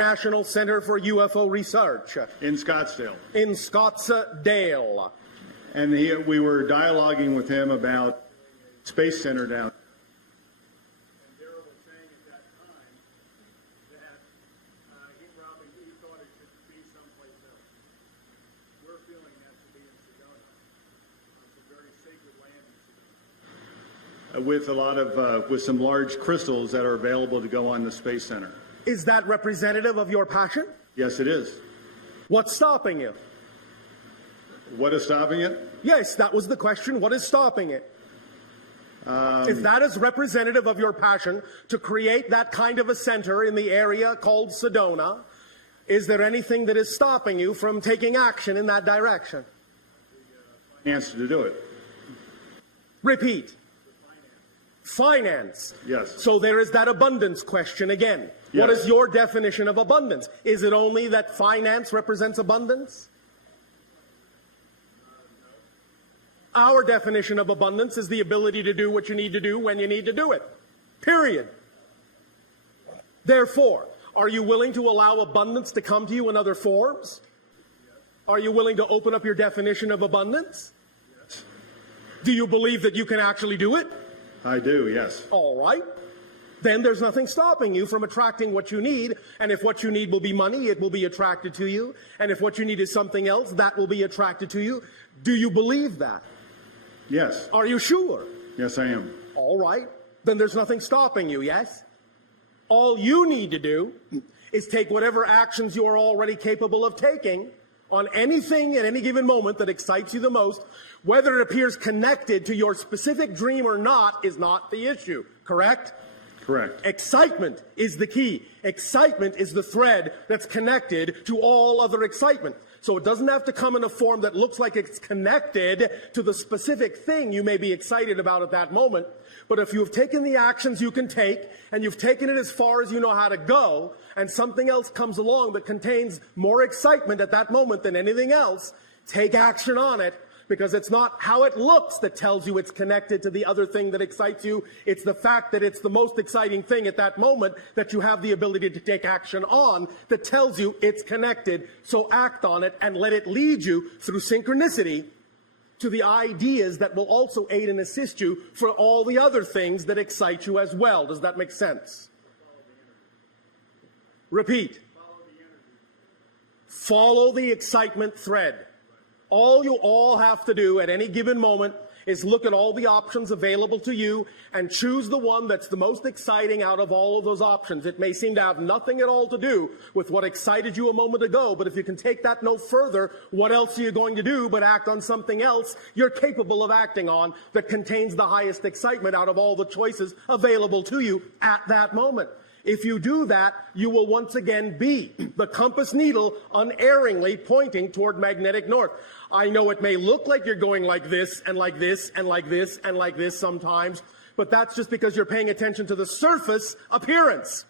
National Center for UFO Research. In Scottsdale. In Scottsdale. And we were dialoguing with him about Space Center down. And Darryl was saying at that time that he thought it should be someplace else. We're feeling that to be in Sedona. It's a very sacred land in Sedona. With a lot of, with some large crystals that are available to go on the Space Center. Is that representative of your passion? Yes, it is. What's stopping you? What is stopping it? Yes, that was the question. What is stopping it? If that is representative of your passion to create that kind of a center in the area called Sedona, is there anything that is stopping you from taking action in that direction? Answer to do it. Repeat. Finance. Yes. So there is that abundance question again. Yes. What is your definition of abundance? Is it only that finance represents abundance? Our definition of abundance is the ability to do what you need to do when you need to do it. Period. Therefore, are you willing to allow abundance to come to you in other forms? Are you willing to open up your definition of abundance? Yes. Do you believe that you can actually do it? I do, yes. All right. Then there's nothing stopping you from attracting what you need. And if what you need will be money, it will be attracted to you. And if what you need is something else, that will be attracted to you. Do you believe that? Yes. Are you sure? Yes, I am. All right. Then there's nothing stopping you, yes? All you need to do is take whatever actions you are already capable of taking on anything at any given moment that excites you the most. Whether it appears connected to your specific dream or not is not the issue, correct? Correct. Excitement is the key. Excitement is the thread that's connected to all other excitement. So it doesn't have to come in a form that looks like it's connected to the specific thing you may be excited about at that moment. But if you have taken the actions you can take, and you've taken it as far as you know how to go, and something else comes along that contains more excitement at that moment than anything else, take action on it. Because it's not how it looks that tells you it's connected to the other thing that excites you. It's the fact that it's the most exciting thing at that moment that you have the ability to take action on that tells you it's connected. So act on it and let it lead you through synchronicity to the ideas that will also aid and assist you for all the other things that excite you as well. Does that make sense? Repeat. Follow the excitement thread. All you all have to do at any given moment is look at all the options available to you and choose the one that's the most exciting out of all of those options. It may seem to have nothing at all to do with what excited you a moment ago, but if you can take that no further, what else are you going to do but act on something else you're capable of acting on that contains the highest excitement out of all the choices available to you at that moment? If you do that, you will once again be the compass needle unerringly pointing toward magnetic north. I know it may look like you're going like this and like this and like this and like this sometimes, but that's just because you're paying attention to the surface appearance,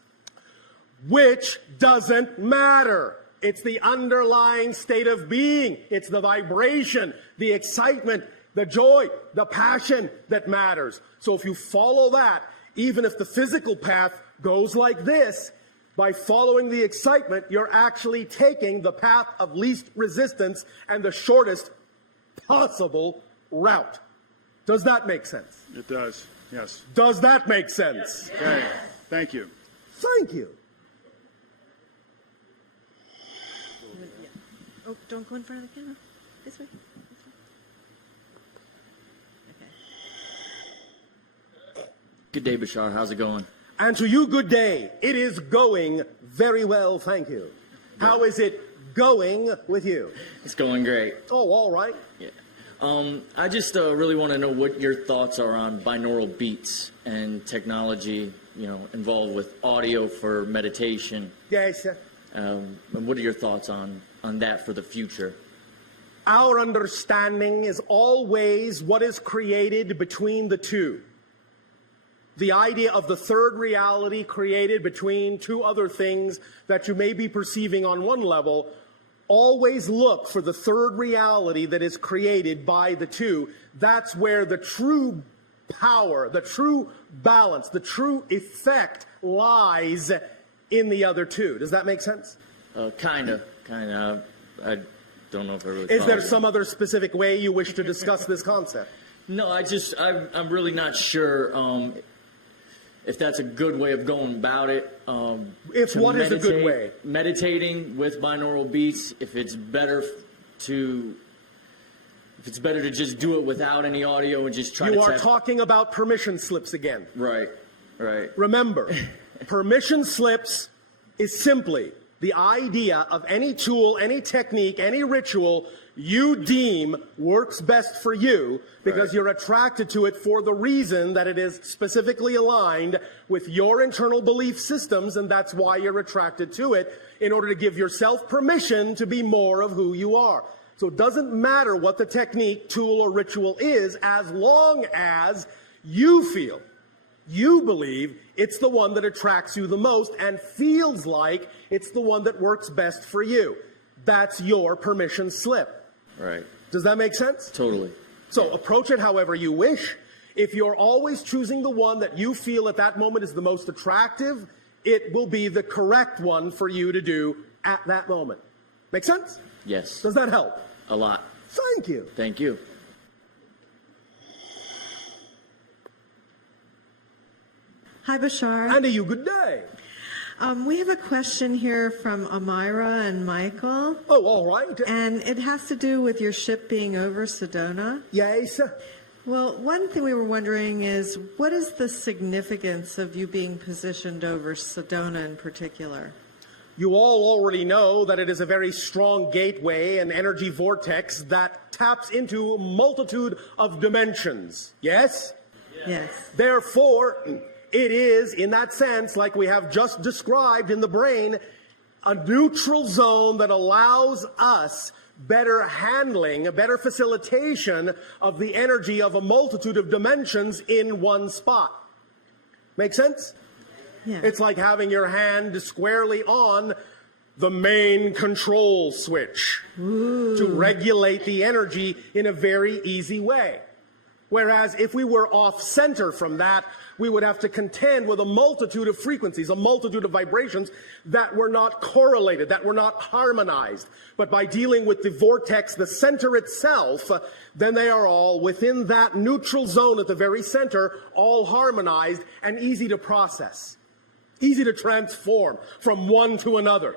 which doesn't matter. It's the underlying state of being. It's the vibration, the excitement, the joy, the passion that matters. So if you follow that, even if the physical path goes like this, by following the excitement, you're actually taking the path of least resistance and the shortest possible route. Does that make sense? It does, yes. Does that make sense? Yes. Okay, thank you. Thank you. Oh, don't go in front of the camera. This way. Okay. Good day, Bashar. How's it going? And to you, good day. It is going very well, thank you. How is it going with you? It's going great. Oh, all right. Yeah. I just really want to know what your thoughts are on binaural beats and technology, involved with audio for meditation. Yes, sir. And what are your thoughts on that for the future? Our understanding is always what is created between the two. The idea of the third reality created between two other things that you may be perceiving on one level, always look for the third reality that is created by the two. That's where the true power, the true balance, the true effect lies in the other two. Does that make sense? Kinda. I don't know if I really. Is there follow. some other specific way you wish to discuss this concept? No, I'm really not sure if that's a good way of going about it. If to what is a good way? Meditating with binaural beats. If it's better to just do it without any audio and just try to. You are talking about permission slips again. Right. Remember, permission slips is simply the idea of any tool, any technique, any ritual you deem works best for you because you're attracted to it for the reason that it is specifically aligned with your internal belief systems, and that's why you're attracted to it, in order to give yourself permission to be more of who you are. So it doesn't matter what the technique, tool, or ritual is, as long as you feel, you believe it's the one that attracts you the most and feels like it's the one that works best for you. That's your permission slip. Right. Does that make sense? Totally. So approach it however you wish. If you're always choosing the one that you feel at that moment is the most attractive, it will be the correct one for you to do at that moment. Make sense? Yes. Does that help? A lot. Thank you. Thank you. Hi, Bashar. And to you, good day. We have a question here from Amira and Michael, Oh, all right. and it has to do with your ship being over Sedona. Yes. Well, one thing we were wondering is, what is the significance of you being positioned over Sedona in particular? You all already know that it is a very strong gateway, an energy vortex that taps into a multitude of dimensions. Yes? Yes. Therefore, it is, in that sense, like we have just described in the brain, a neutral zone that allows us better handling, a better facilitation of the energy of a multitude of dimensions in one spot. Make sense? Yeah. It's like having your hand squarely on the main control switch to regulate the energy in a very easy way. Whereas if we were off center from that, we would have to contend with a multitude of frequencies, a multitude of vibrations that were not correlated, that were not harmonized. But by dealing with the vortex, the center itself, then they are all within that neutral zone at the very center, all harmonized and easy to process, easy to transform from one to another,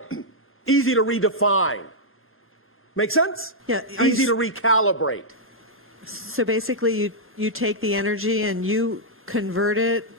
easy to redefine. Make sense? Yeah. Easy to recalibrate. So basically, you take the energy and you convert it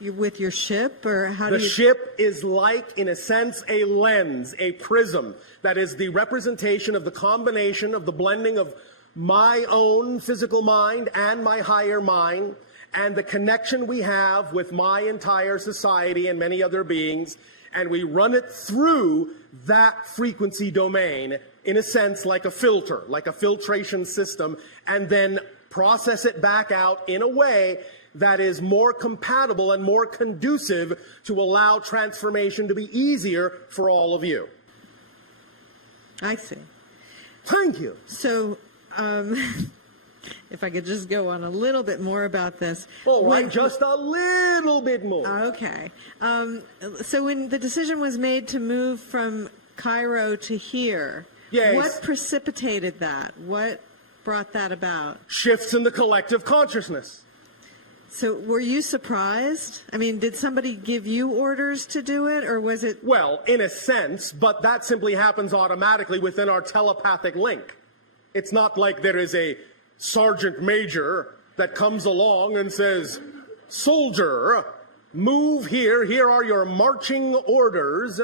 with your ship, or how do The you? ship is like, in a sense, a lens, a prism, that is the representation of the combination of the blending of my own physical mind and my higher mind, and the connection we have with my entire society and many other beings, and we run it through that frequency domain, in a sense, like a filter, like a filtration system, and then process it back out in a way that is more compatible and more conducive to allow transformation to be easier for all of you. I see. Thank you. So, if I could just go on a little bit more about this. All right, When- just a little bit more. Okay. So when the decision was made to move from Cairo to here, Yes. what precipitated that? What brought that about? Shifts in the collective consciousness. So were you surprised? I mean, did somebody give you orders to do it, or was it? Well, in a sense, but that simply happens automatically within our telepathic link. It's not like there is a sergeant major that comes along and says, "Soldier, move here. Here are your marching orders."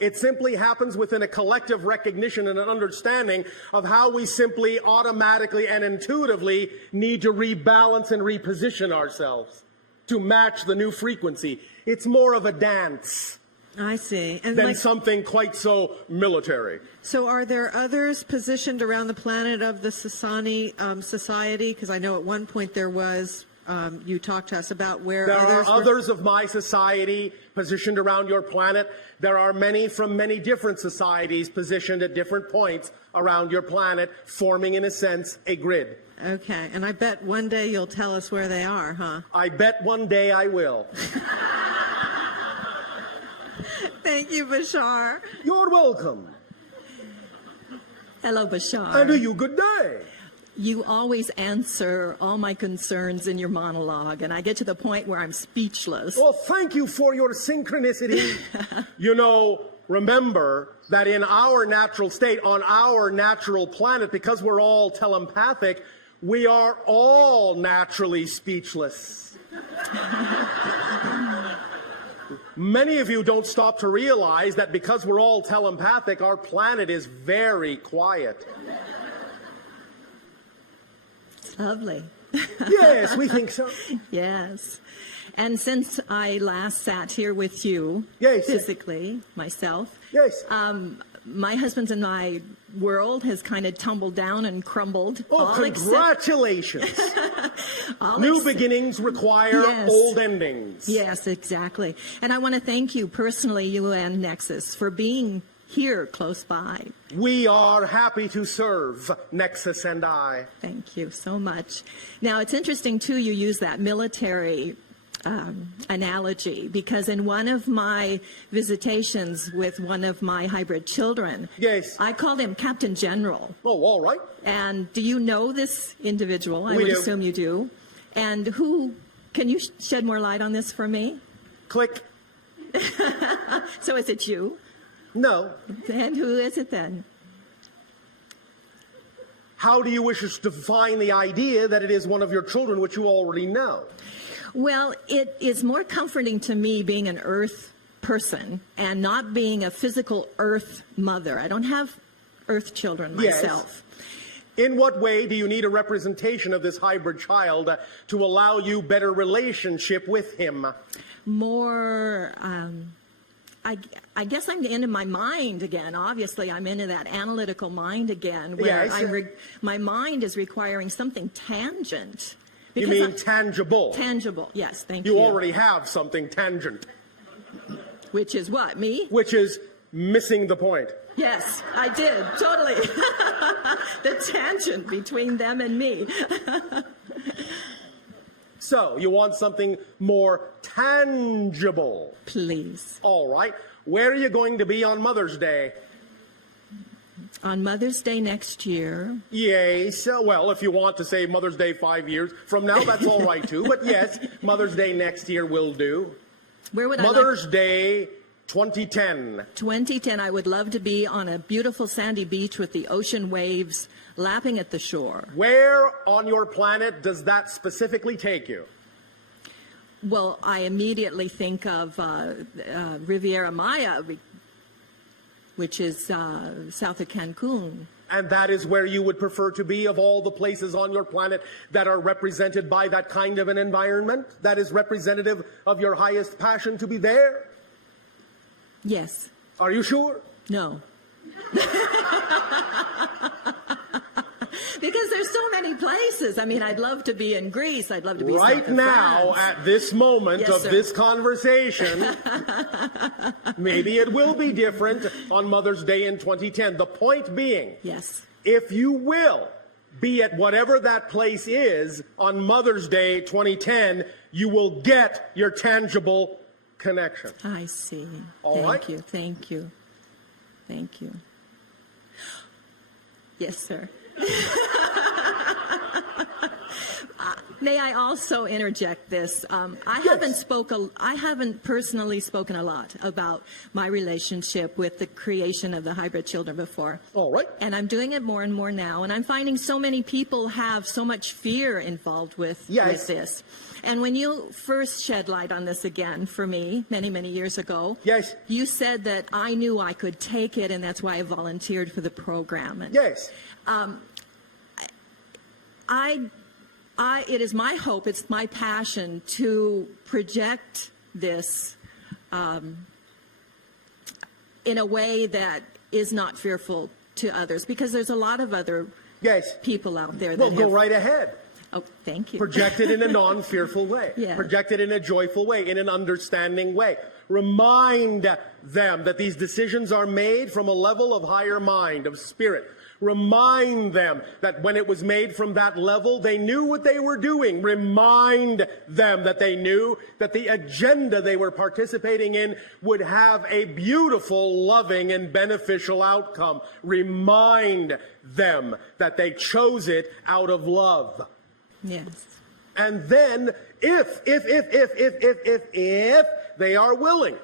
It simply happens within a collective recognition and an understanding of how we simply automatically and intuitively need to rebalance and reposition ourselves to match the new frequency. It's more of a dance I see. And than something quite so military. so are there others positioned around the planet of the Sasani society? Because I know at one point there was. You talked to us about where There others are others of my society positioned around your planet. There are many from many different societies positioned at different points around your planet, forming, in a sense, a grid. Okay, and I bet one day you'll tell us where they are, huh? I bet one day I will. Thank you, Bashar. You're welcome. Hello, Bashar. And to you, good day. You always answer all my concerns in your monologue, and I get to the point where I'm speechless. Well, thank you for your synchronicity. You know, remember that in our natural state, on our natural planet, because we're all telepathic, we are all naturally speechless. Many of you don't stop to realize that because we're all telepathic, our planet is very quiet. Lovely. Yes, we think so. Yes. And since I last sat here with you, Yes. physically, myself, Yes. my husband's and my world has kind of tumbled down and crumbled. Oh, all congratulations. all New except- beginnings require Yes. old endings. Yes, exactly. And I want to thank you personally, you and Nexus, for being here close by. We are happy to serve, Nexus and I. Thank you so much. Now, it's interesting, too, you use that military analogy, because in one of my visitations with one of my hybrid children, Yes. I called him Captain General. Oh, all right. And do you know this individual? I We would do. assume you do. And who, can you shed more light on this for me? Click. So is it you? No. And who is it then? How do you wish us to define the idea that it is one of your children, which you already know? Well, it is more comforting to me being an earth person and not being a physical earth mother. I don't have earth children Yes. myself. In what way do you need a representation of this hybrid child to allow you better relationship with him? More, I guess I'm into my mind again. Obviously, I'm into that analytical mind again, where Yes. my mind is requiring something tangent. You Because mean tangible. tangible? Yes, thank you. You already have something tangent, Which is what? Me? which is missing the point. Yes, I did, totally. The tangent between them and me. So, you want something more tangible. Please. All right. Where are you going to be on Mother's Day? On Mother's Day next year, Yes. Well, if you want to say Mother's Day 5 years from now, that's all right too. But yes, Mother's Day next year will do. where would I Mother's like? Day 2010. 2010, I would love to be on a beautiful sandy beach with the ocean waves lapping at the shore. Where on your planet does that specifically take you? Well, I immediately think of Riviera Maya, which is south of Cancun. And that is where you would prefer to be of all the places on your planet that are represented by that kind of an environment? That is representative of your highest passion to be there? Yes. Are you sure? No. Because there's so many places. I mean, I'd love to be in Greece. I'd love to be Right south of now, France. at this moment Yes, of sir. this conversation, maybe it will be different on Mother's Day in 2010. The point being, Yes. if you will be at whatever that place is on Mother's Day 2010, you will get your tangible connection. I see. All Thank right. you. Thank you. Thank you. Yes, sir. May I also interject this? I haven't personally spoken a lot about my relationship with the creation of the hybrid children before. All right. And I'm doing it more and more now. And I'm finding so many people have so much fear involved with Yes. this. And when you first shed light on this again for me many, many years ago, Yes. you said that I knew I could take it, and that's why I volunteered for the program. And Yes. it is my hope, it's my passion to project this in a way that is not fearful to others, because there's a lot of other Yes. people out there that Well, go have... right ahead. Oh, thank you. Project it in a non-fearful way. Yeah. Project it in a joyful way, in an understanding way. Remind them that these decisions are made from a level of higher mind, of spirit. Remind them that when it was made from that level, they knew what they were doing. Remind them that they knew that the agenda they were participating in would have a beautiful, loving, and beneficial outcome. Remind them that they chose it out of love. Yes. And then, if they are willing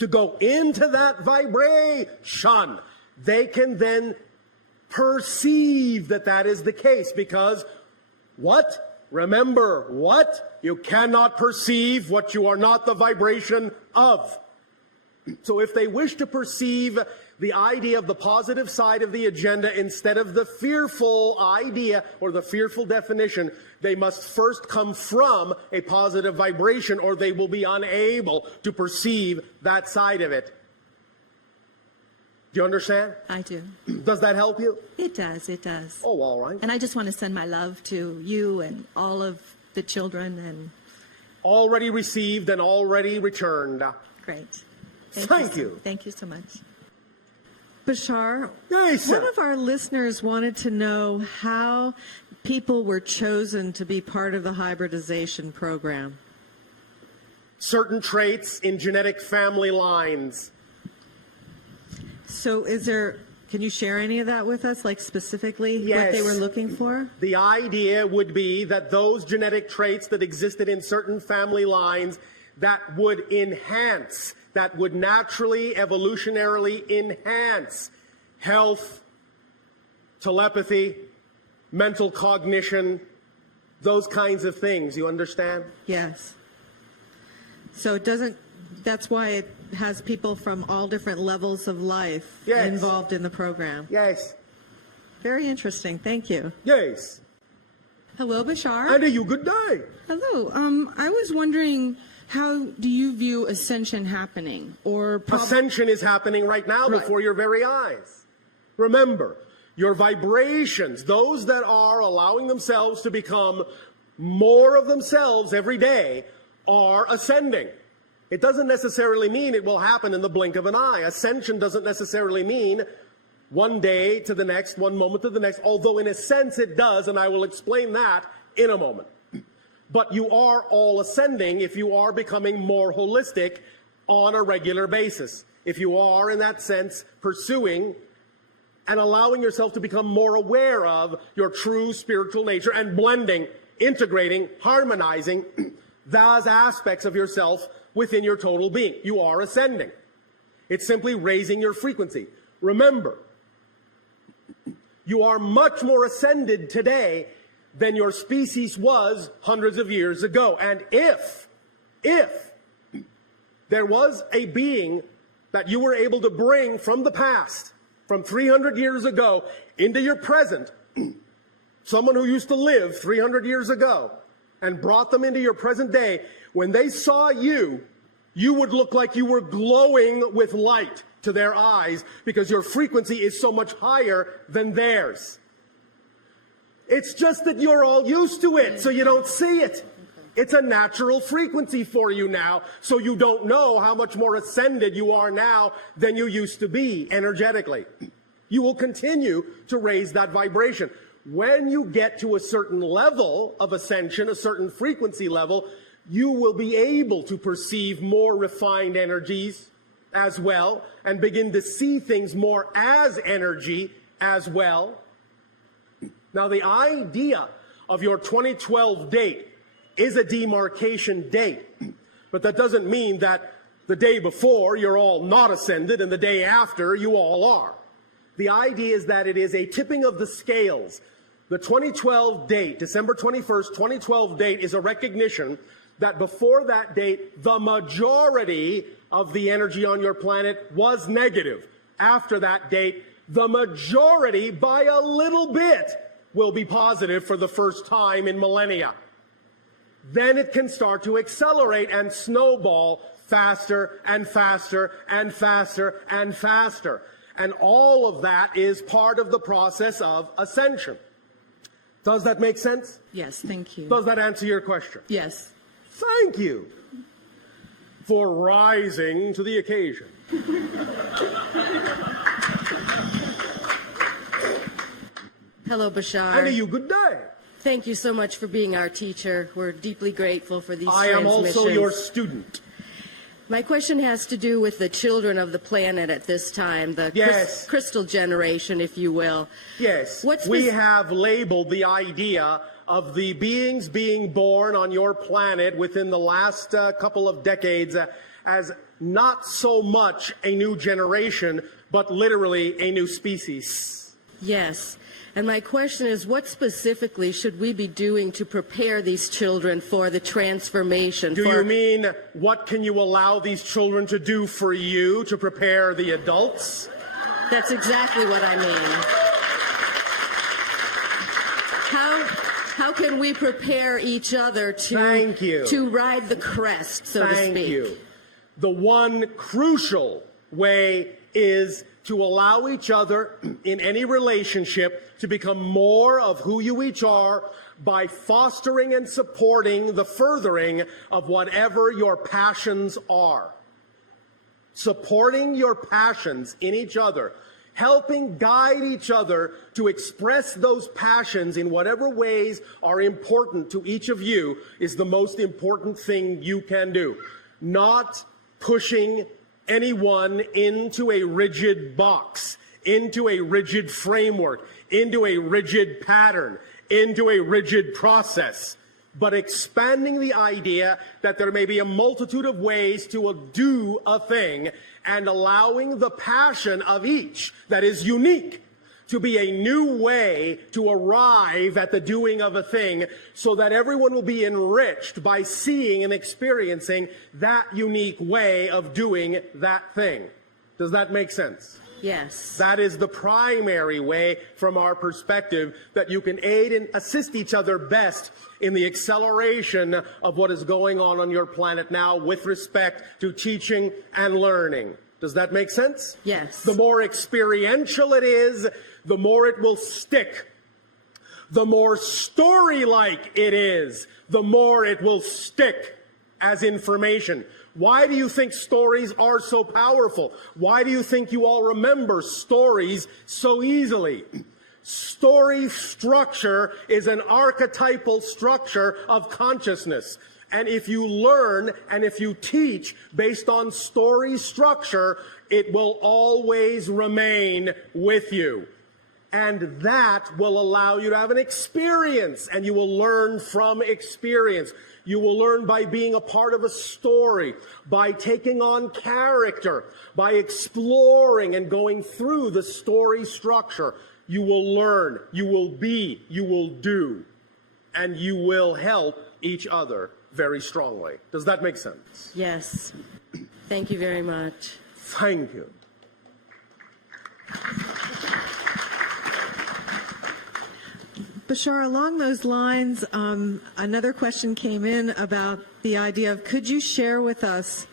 to go into that vibration, they can then perceive that that is the case, because what? Remember what? You cannot perceive what you are not the vibration of. So if they wish to perceive the idea of the positive side of the agenda instead of the fearful idea or the fearful definition, they must first come from a positive vibration, or they will be unable to perceive that side of it. Do you understand? I do. Does that help you? It does. It does. Oh, all right. And I just want to send my love to you and all of the children. And Already received and already returned. great. Thank you. Thank you so much. Bashar, Yes, one sir. of our listeners wanted to know how people were chosen to be part of the hybridization program. Certain traits in genetic family lines. So can you share any of that with us, like specifically what Yes. they were looking for? The idea would be that those genetic traits that existed in certain family lines that would enhance, that would naturally, evolutionarily enhance health, telepathy, mental cognition, those kinds of things. You understand? Yes. So that's why it has people from all different levels of life Yes. involved in the program. Yes. Very interesting. Thank you. Yes. Hello, Bashar. And you good day. Hello. I was wondering, how do you view ascension happening? Or Ascension is happening right now Right. before your very eyes. Remember, your vibrations, those that are allowing themselves to become more of themselves every day, are ascending. It doesn't necessarily mean it will happen in the blink of an eye. Ascension doesn't necessarily mean one day to the next, one moment to the next, although in a sense it does, and I will explain that in a moment. But you are all ascending if you are becoming more holistic on a regular basis. If you are, in that sense, pursuing and allowing yourself to become more aware of your true spiritual nature and blending, integrating, harmonizing those aspects of yourself within your total being. You are ascending. It's simply raising your frequency. Remember, you are much more ascended today than your species was hundreds of years ago. And if there was a being that you were able to bring from the past, from 300 years ago, into your present, someone who used to live 300 years ago, and brought them into your present day, when they saw you, you would look like you were glowing with light to their eyes because your frequency is so much higher than theirs. It's just that you're all used to it, so you don't see it. It's a natural frequency for you now, so you don't know how much more ascended you are now than you used to be energetically. You will continue to raise that vibration. When you get to a certain level of ascension, a certain frequency level, you will be able to perceive more refined energies as well and begin to see things more as energy as well. Now, the idea of your 2012 date is a demarcation date, but that doesn't mean that the day before you're all not ascended and the day after you all are. The idea is that it is a tipping of the scales. The 2012 date, December 21st, 2012 date, is a recognition that before that date, the majority of the energy on your planet was negative. After that date, the majority, by a little bit, will be positive for the first time in millennia. Then it can start to accelerate and snowball faster and faster and faster and faster. And all of that is part of the process of ascension. Does that make sense? Yes, thank you. Does that answer your question? Yes. Thank you for rising to the occasion. Hello, Bashar. And to you, good day. Thank you so much for being our teacher. We're deeply grateful for these I am transmissions. also your student. My question has to do with the children of the planet at this time, the Yes. crystal generation, if you will. Yes, What's we this- have labeled the idea of the beings being born on your planet within the last couple of decades as not so much a new generation, but literally a new species. Yes. And my question is, what specifically should we be doing to prepare these children for the transformation? Do you mean what can you allow these children to do for you to prepare the adults? That's exactly what I mean. How can we prepare each other Thank you. to ride the crest, so to speak? Thank you. The one crucial way is to allow each other in any relationship to become more of who you each are by fostering and supporting the furthering of whatever your passions are. Supporting your passions in each other, helping guide each other to express those passions in whatever ways are important to each of you is the most important thing you can do. Not pushing anyone into a rigid box, into a rigid framework, into a rigid pattern, into a rigid process, but expanding the idea that there may be a multitude of ways to do a thing and allowing the passion of each that is unique to be a new way to arrive at the doing of a thing so that everyone will be enriched by seeing and experiencing that unique way of doing that thing. Does that make sense? Yes. That is the primary way from our perspective that you can aid and assist each other best in the acceleration of what is going on your planet now with respect to teaching and learning. Does that make sense? Yes. The more experiential it is, the more it will stick. The more story-like it is, the more it will stick as information. Why do you think stories are so powerful? Why do you think you all remember stories so easily? Story structure is an archetypal structure of consciousness. And if you learn and if you teach based on story structure, it will always remain with you. And that will allow you to have an experience, and you will learn from experience. You will learn by being a part of a story, by taking on character, by exploring and going through the story structure. You will learn, you will be, you will do, and you will help each other very strongly. Does that make sense? Yes. Thank you very much. Thank you. Bashar, along those lines, another question came in about the idea of, could you share with us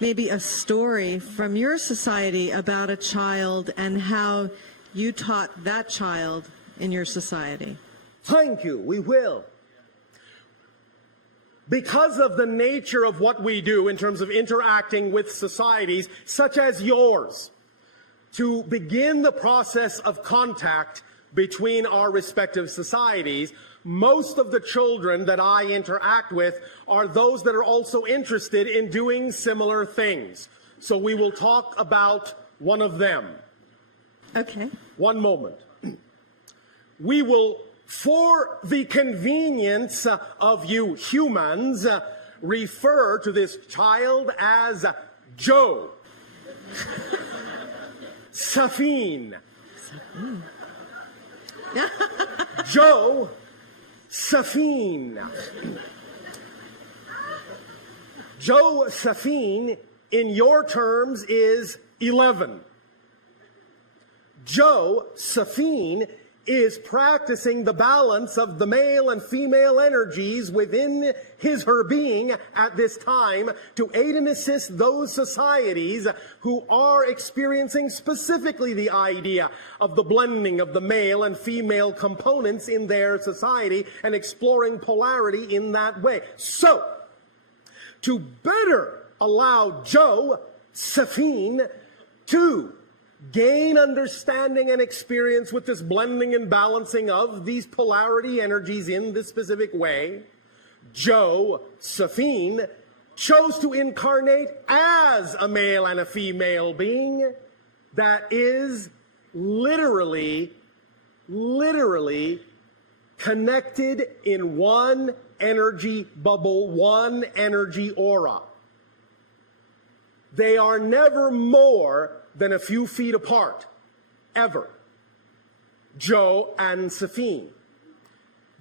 maybe a story from your society about a child and how you taught that child in your society? Thank you, we will. Because of the nature of what we do in terms of interacting with societies such as yours, to begin the process of contact between our respective societies, most of the children that I interact with are those that are also interested in doing similar things. So we will talk about one of them. Okay. One moment. We will, for the convenience of you humans, refer to this child as Joe Saffine. Joe Saffine. Joe Saffine, in your terms, is 11. Joe Saffine is practicing the balance of the male and female energies within her being at this time to aid and assist those societies who are experiencing specifically the idea of the blending of the male and female components in their society and exploring polarity in that way. So, to better allow Joe Saffine to gain understanding and experience with this blending and balancing of these polarity energies in this specific way, Joe Saffine chose to incarnate as a male and a female being that is literally connected in one energy bubble, one energy aura. They are never more than a few feet apart, ever. Joe and Saffine.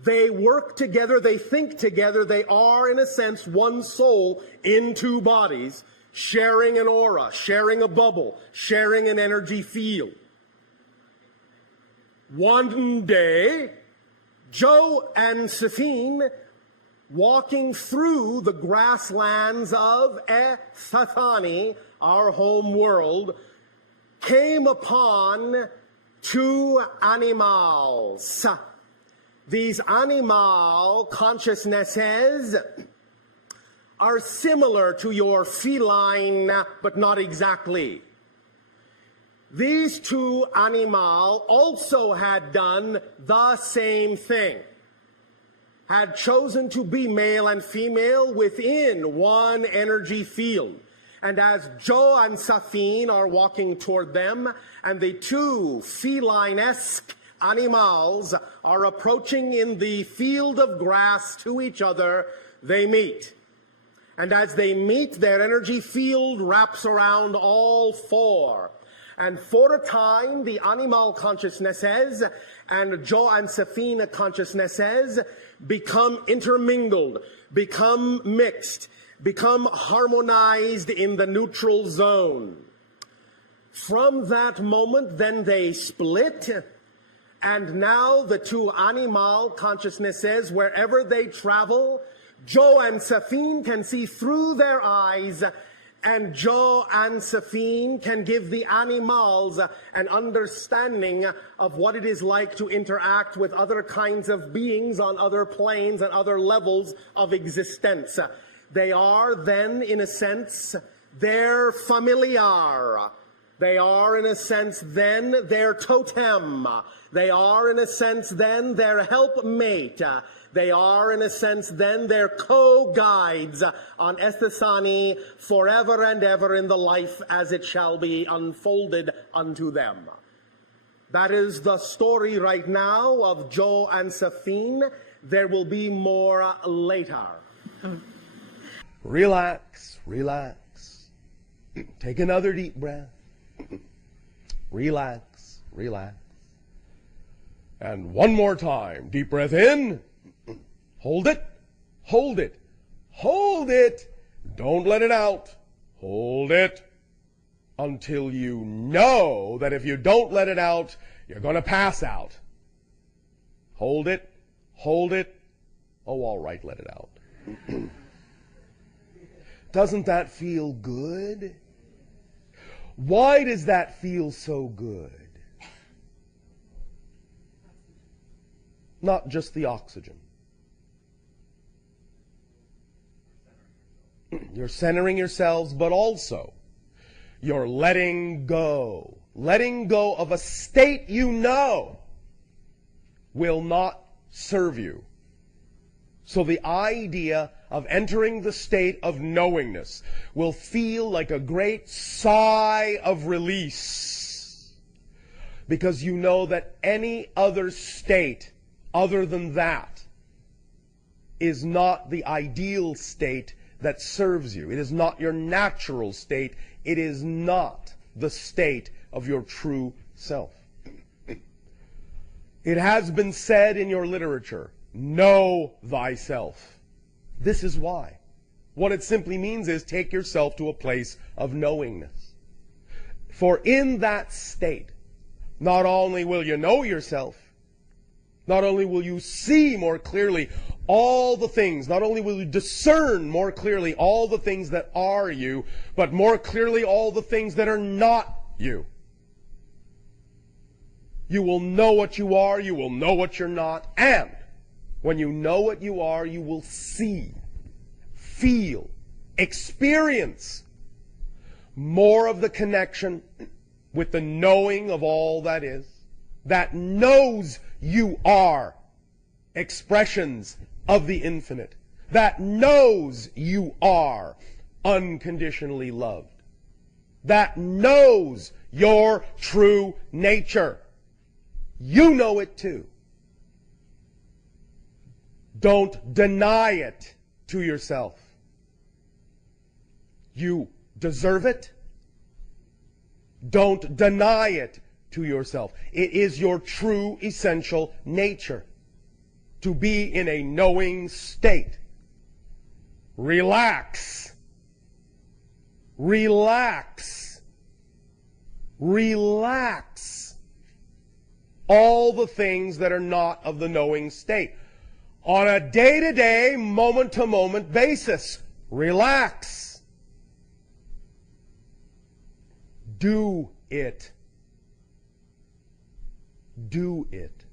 They work together, they think together, they are, in a sense, one soul in two bodies, sharing an aura, sharing a bubble, sharing an energy field. One day, Joe and Saffine, walking through the grasslands of Sedona, our home world, came upon two animals. These animal consciousnesses are similar to your feline, but not exactly. These two animals also had done the same thing, had chosen to be male and female within one energy field. And as Joe and Saffine are walking toward them, and the two feline-esque animals are approaching in the field of grass to each other, they meet. And as they meet, their energy field wraps around all four. And for a time, the animal consciousnesses and Joe and Saffine consciousnesses become intermingled, become mixed, become harmonized in the neutral zone. From that moment, then they split, and now the two animal consciousnesses, wherever they travel, Joe and Saffine can see through their eyes, and Joe and Saffine can give the animals an understanding of what it is like to interact with other kinds of beings on other planes and other levels of existence. They are then, in a sense, their familiar. They are, in a sense, then their totem. They are, in a sense, then their helpmate. They are, in a sense, then their co-guides on Ethesani forever and ever in the life as it shall be unfolded unto them. That is the story right now of Joe and Saffine. There will be more later. Relax, relax. Take another deep breath. Relax, relax. And one more time. Deep breath in. Hold it, hold it, hold it. Don't let it out. Hold it until you know that if you don't let it out, you're going to pass out. Hold it, hold it. Oh, all right, let it out. Doesn't that feel good? Why does that feel so good? Not just the oxygen. You're centering yourselves, but also you're letting go. Letting go of a state you know will not serve you. So the idea of entering the state of knowingness will feel like a great sigh of release, because you know that any other state other than that is not the ideal state that serves you. It is not your natural state. It is not the state of your true self. It has been said in your literature, know thyself. This is why. What it simply means is take yourself to a place of knowingness. For in that state, not only will you know yourself, not only will you see more clearly all the things, not only will you discern more clearly all the things that are you, but more clearly all the things that are not you. You will know what you are, you will know what you're not, and when you know what you are, you will see, feel, experience more of the connection with the knowing of all that is, that knows you are expressions of the infinite, that knows you are unconditionally loved, that knows your true nature. You know it too. Don't deny it to yourself. You deserve it. Don't deny it to yourself. It is your true essential nature to be in a knowing state. Relax. Relax. Relax. All the things that are not of the knowing state. On a day-to-day, moment-to-moment basis. Relax. Do it. Do it.